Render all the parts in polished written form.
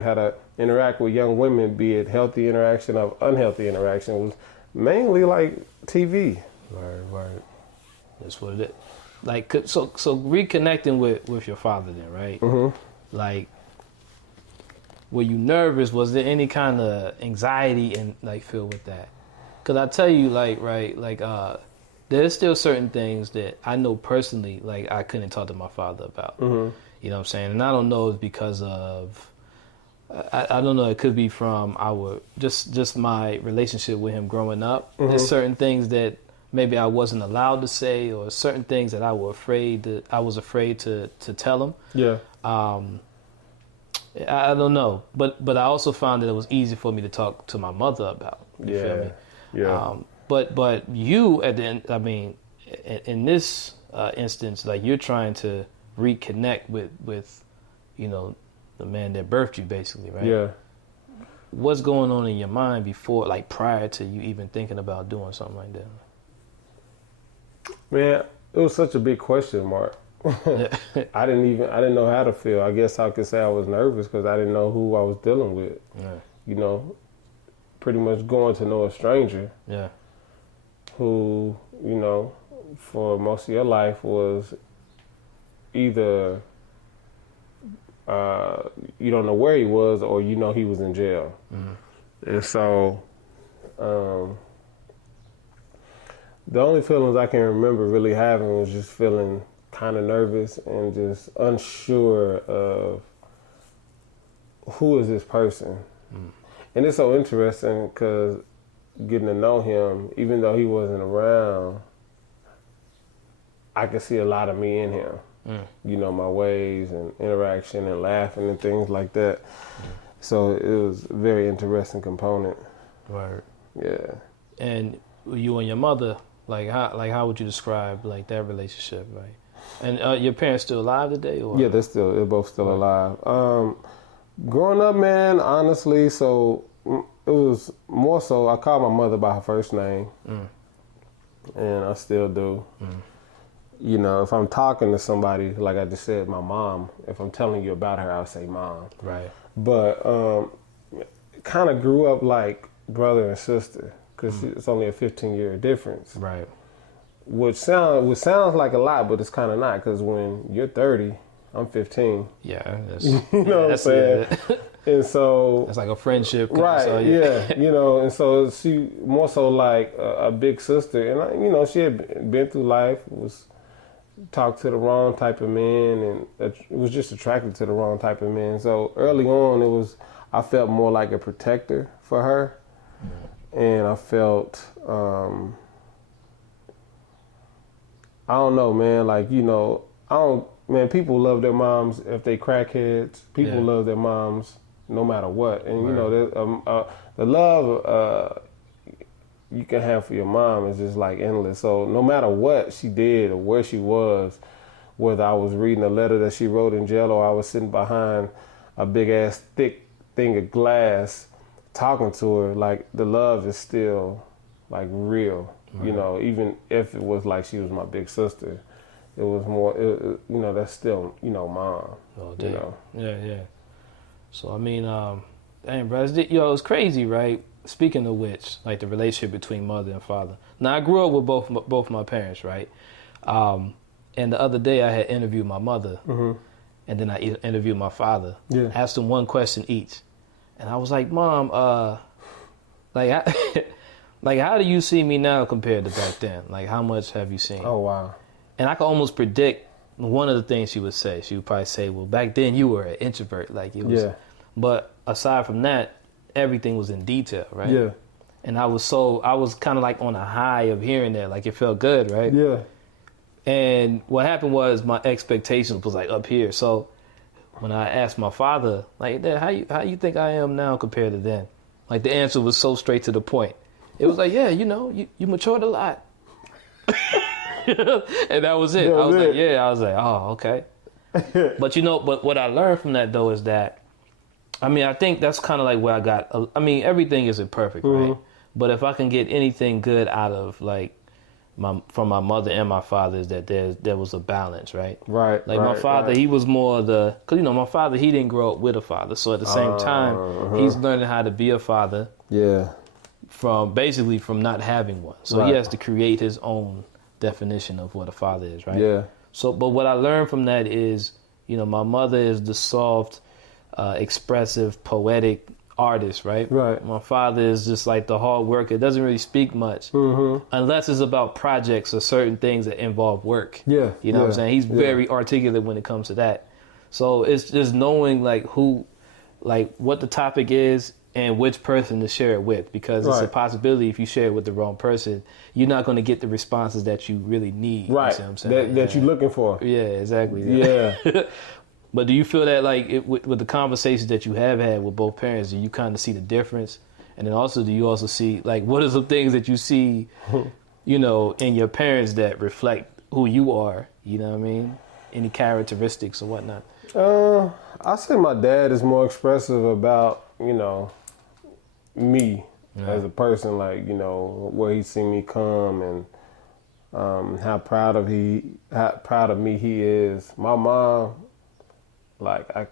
how to interact with young women, be it healthy interaction or unhealthy interaction, was mainly like TV. Right. That's what it is. Like, so reconnecting with your father then, right? Mm-hmm. Like, were you nervous? Was there any kind of anxiety and like feel with that? Because I tell you, like, right, like, there's still certain things that I know personally, like, I couldn't talk to my father about. Mm-hmm. You know what I'm saying? And I don't know if because of, I don't know, it could be from our, just my relationship with him growing up. Mm-hmm. There's certain things that maybe I wasn't allowed to say, or certain things that I was afraid to tell him. Yeah. I don't know, but I also found that it was easy for me to talk to my mother about. You feel me? Yeah. But you at the end, I mean, in this instance, like you're trying to reconnect with, you know, the man that birthed you, basically, right? Yeah. What's going on in your mind before, like prior to you even thinking about doing something like that? Man, it was such a big question mark. I didn't know how to feel. I guess I could say I was nervous because I didn't know who I was dealing with. Yeah. You know, pretty much going to know a stranger. Yeah. Who, you know, for most of your life was either you don't know where he was or you know he was in jail. Mm-hmm. And so the only feelings I can remember really having was just feeling kind of nervous and just unsure of who is this person. Mm. And it's so interesting because getting to know him, even though he wasn't around, I could see a lot of me in him. Mm. You know, my ways and interaction and laughing and things like that. Mm. So it was a very interesting component. Right. Yeah. And you and your mother, like how would you describe like that relationship, right? And your parents still alive today, or? Yeah, they're both still alive. Growing up, man, honestly, so it was more so I called my mother by her first name, and I still do. You know, if I'm talking to somebody, like I just said, my mom, if I'm telling you about her, I'll say mom. Right. But kind of grew up like brother and sister because it's only a 15-year difference. Right. Which sounds like a lot, but it's kind of not because when you're 30, I'm 15. Yeah. You know what I'm saying? And so it's like a friendship. Right, so, yeah. You know, and so she more so like a big sister. And, you know, she had been through life, was talked to the wrong type of men and was just attracted to the wrong type of men. So early on, I felt more like a protector for her. And I felt, I don't know, man, like, you know, people love their moms if they crackheads. People love their moms no matter what. And, you know, the love you can have for your mom is just like endless. So no matter what she did or where she was, whether I was reading a letter that she wrote in jail or I was sitting behind a big ass thick thing of glass talking to her, like the love is still like real. You know, even if it was like she was my big sister, it was more, you know, that's still, you know, mom. Oh, you know? Yeah. So, I mean, dang, bro, it's crazy, right? Speaking of which, like the relationship between mother and father. Now, I grew up with both my parents, right? And the other day I had interviewed my mother, and then I interviewed my father. Yeah. Asked them one question each. And I was like, Mom, like, how do you see me now compared to back then? Like, how much have you seen? Oh, wow. And I could almost predict one of the things she would say. She would probably say, well, back then you were an introvert. Like, it was. Yeah. But aside from that, everything was in detail, right? Yeah. And I was kind of like on a high of hearing that. Like, it felt good, right? Yeah. And what happened was my expectations was like up here. So when I asked my father, like, Dad, how you think I am now compared to then? Like, the answer was so straight to the point. It was like, yeah, you know, you matured a lot. And that was it. I was like, oh, okay. But, you know, but what I learned from that, though, is that, I mean, I think that's kind of like where I got, I mean, everything isn't perfect, right? But if I can get anything good out of, like, from my mother and my father is that there was a balance, right? Right. Like my father, he was more because my father, he didn't grow up with a father, so at the same time, he's learning how to be a father. Yeah. From not having one, so he has to create his own definition of what a father is, right? Yeah. So, but what I learned from that is, my mother is the soft, expressive, poetic artist, right? Right. My father is just like the hard worker. Doesn't really speak much, unless it's about projects or certain things that involve work. Yeah. You know what I'm saying? He's very articulate when it comes to that. So it's just knowing what the topic is and which person to share it with, because it's a possibility if you share it with the wrong person, you're not going to get the responses that you really need. Right. You see what I'm saying? That you're looking for. Yeah, exactly. Yeah. But do you feel that with the conversations that you have had with both parents, do you kind of see the difference? And then also, do you also see what are some things that you see, in your parents that reflect who you are? You know what I mean? Any characteristics or whatnot? I say my dad is more expressive about, me as a person, where he seen me come and how proud of me he is. My mom, I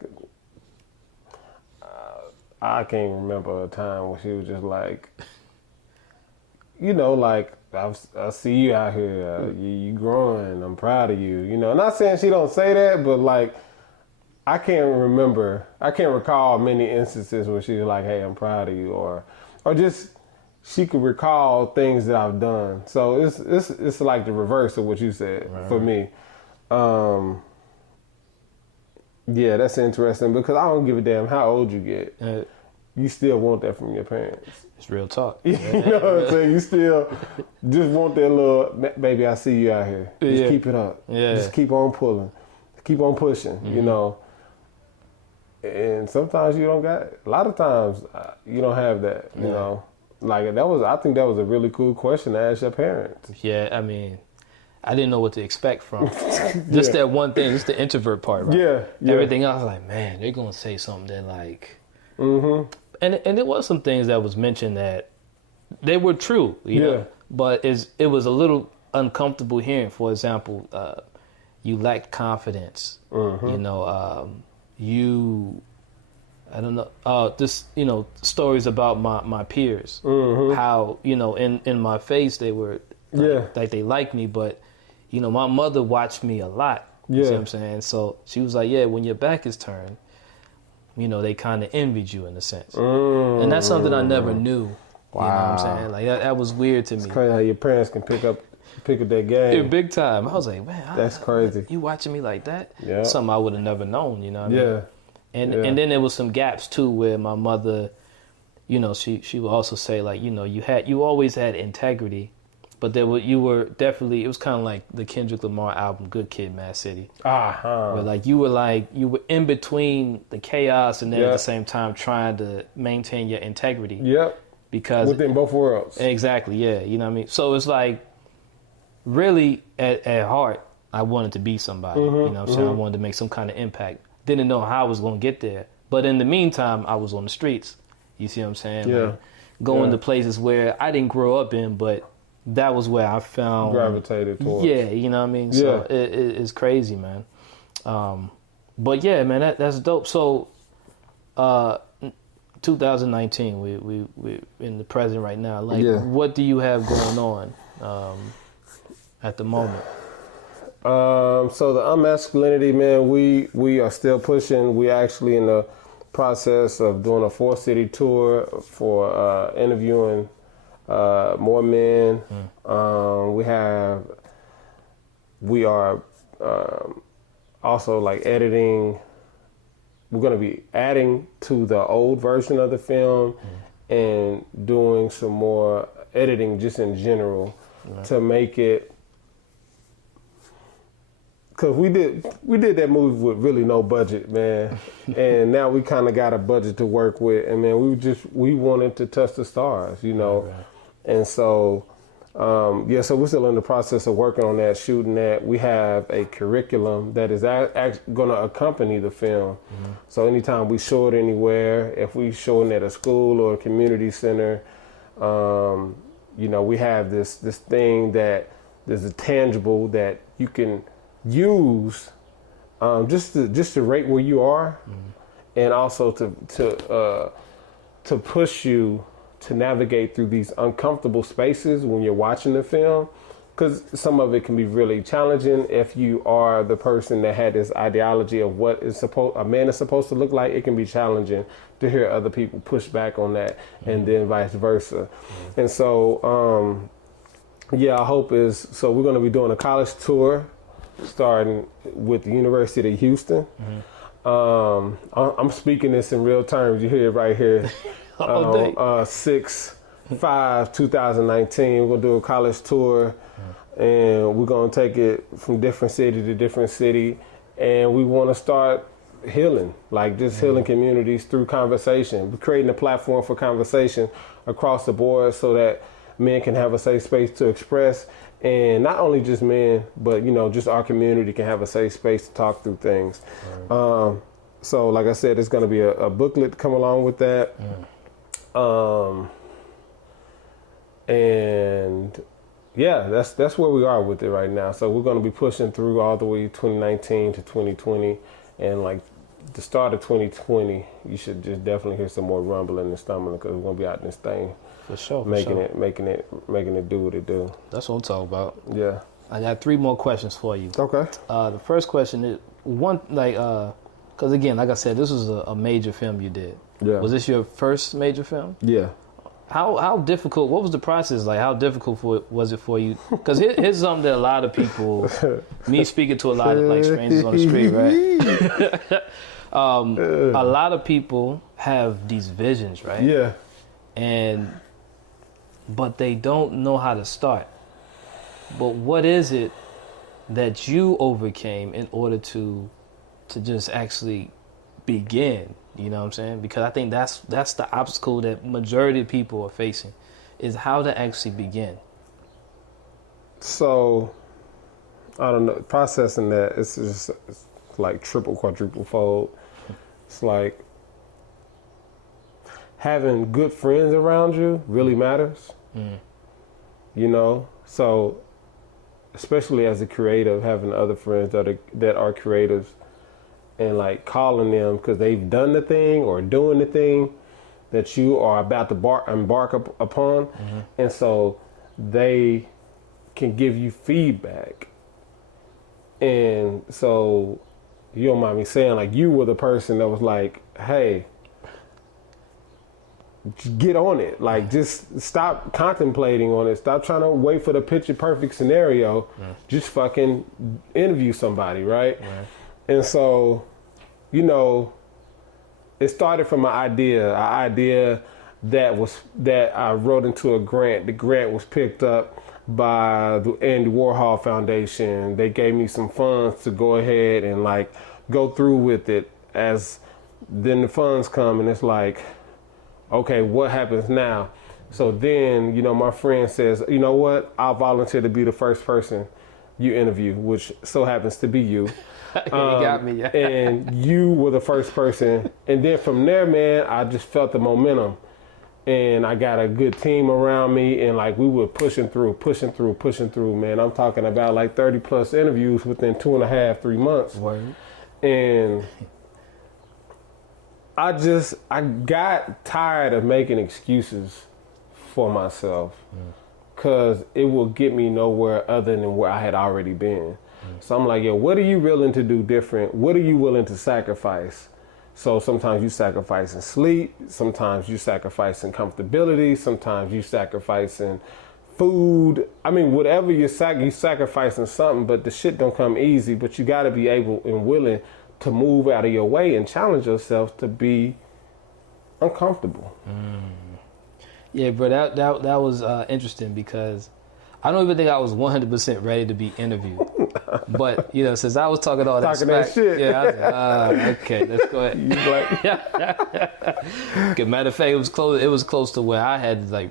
can't remember a time when she was just I see you out here, you growing, I'm proud of you. Not saying she don't say that, but I can't recall many instances where she's like, hey, I'm proud of you, or just she could recall things that I've done. So it's like the reverse of what you said for me. Yeah, that's interesting, because I don't give a damn how old you get. You still want that from your parents. It's real talk. You know what I'm saying? You still just want that little, baby, I see you out here. Just keep it up. Yeah. Just keep on pulling. Keep on pushing, And sometimes you don't got it. A lot of times you don't have that, you know. I think that was a really cool question to ask your parents. Yeah, I mean, I didn't know what to expect from just that one thing, just the introvert part, right? Yeah. Everything else, man, they're gonna say something that and there was some things that was mentioned that they were true, you know, but it was a little uncomfortable hearing. For example, you lacked confidence, I don't know, just, stories about my peers, how, in my face they were like they liked me, but, my mother watched me a lot, you see what I'm saying? So she was like, when your back is turned, they kind of envied you in a sense. And that's something I never knew. Wow. You know what I'm saying? That was weird to me. It's crazy how your parents can pick up that game. Yeah, big time. I was like, man, that's crazy. You watching me like that? Yeah. Something I would have never known, you know what I mean? And then there was some gaps too where my mother, she would also say you always had integrity, but you were definitely, it was kind of like the Kendrick Lamar album Good Kid, Mad City. Where you were in between the chaos and then at the same time trying to maintain your integrity. Yep. Because within both worlds. Exactly, yeah. You know what I mean? So it's really at heart, I wanted to be somebody. You know what I'm saying? I wanted to make some kind of impact. Didn't know how I was going to get there. But in the meantime, I was on the streets. You see what I'm saying? Yeah. Going to places where I didn't grow up in, but that was where I found... Gravitated towards. Yeah, you know what I mean? Yeah. So it's crazy, man. But yeah, man, that's dope. So 2019, we in the present right now. What do you have going on at the moment? So the UnMaskulinity, man, we are still pushing. We actually in the process of doing a 4-city tour for interviewing more men. We are also editing. We're going to be adding to the old version of the film and doing some more editing just in general to make it. Cause we did that movie with really no budget, man, and now we kind of got a budget to work with, and man, we wanted to touch the stars, and so so we're still in the process of working on that, shooting that. We have a curriculum that is going to accompany the film. So anytime we show it anywhere, if we show it at a school or a community center, we have this thing that there's a tangible that you can use just to rate where you are, and also to push you to navigate through these uncomfortable spaces when you're watching the film, because some of it can be really challenging. If you are the person that had this ideology of what a man is supposed to look like, it can be challenging to hear other people push back on that, and then vice versa. And so, I hope so we're going to be doing a college tour starting with the University of Houston. I'm speaking this in real terms. You hear it right here. 6/5/2019, we're going to do a college tour, and we're going to take it from different city to different city, and we want to start healing, like just healing communities through conversation. We're creating a platform for conversation across the board so that men can have a safe space to express, and not only just men, but just our community can have a safe space to talk through things. So like I said, there's going to be a booklet to come along with that. And yeah, that's where we are with it right now. So we're going to be pushing through all the way 2019 to 2020, and like the start of 2020, you should just definitely hear some more rumbling in the stomach, because we're going to be out in this thing. For sure. Making it do what it do. That's what I'm talking about. Yeah. I got 3 more questions for you. Okay. The first question is because again, like I said, this was a major film you did. Yeah. Was this your first major film? Yeah. How difficult? What was the process like? How difficult was it for you? Because here's something that a lot of people, me speaking to a lot of like strangers on the street, right? A lot of people have these visions, right? Yeah. But they don't know how to start. But what is it that you overcame in order to just actually begin? You know what I'm saying? Because I think that's the obstacle that majority of people are facing, is how to actually begin. So, I don't know, processing that, it's like triple, quadruple fold. It's like having good friends around you really matters. So especially as a creative, having other friends that are creatives, and like calling them because they've done the thing or doing the thing that you are about to embark upon. And so they can give you feedback. And so you don't mind me saying, like, you were the person that was like, hey, get on it. Like, just stop contemplating on it. Stop trying to wait for the picture perfect scenario. Just fucking interview somebody, right? And so, it started from an idea that I wrote into a grant. The grant was picked up by the Andy Warhol Foundation. They gave me some funds to go ahead and like go through with it. As then the funds come, and it's like, okay, what happens now? So then, my friend says, you know what? I'll volunteer to be the first person you interview, which so happens to be you. You got me, yeah. And you were the first person. And then from there, man, I just felt the momentum. And I got a good team around me, and like we were pushing through, man. I'm talking about like 30 plus interviews within 2.5, 3 months. Word. And I got tired of making excuses for myself, because it will get me nowhere other than where I had already been. So I'm like, yo, what are you willing to do different? What are you willing to sacrifice? So sometimes you sacrifice in sleep, sometimes you sacrifice in comfortability, sometimes you sacrifice in food. I mean, whatever you sacrificing something, but the shit don't come easy. But you got to be able and willing to move out of your way and challenge yourself to be uncomfortable. Yeah, bro, that was interesting, because I don't even think I was 100% ready to be interviewed. But, since I was talking all that smack, shit. yeah, I was like, okay, let's go ahead. Matter of fact, it was close to where I had, like,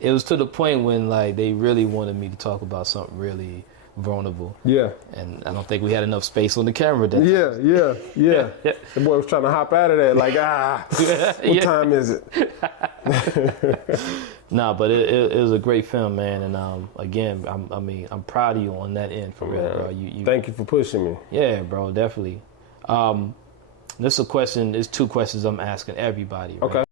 it was to the point when, like, they really wanted me to talk about something really, vulnerable. Yeah. And I don't think we had enough space on the camera. That Yeah. The boy was trying to hop out of there like, what time is it? Nah, but it was a great film, man. And again, I'm proud of you on that end, for real, bro. Thank you for pushing me. Yeah, bro, definitely. This is a question. There's two questions I'm asking everybody. Right? Okay.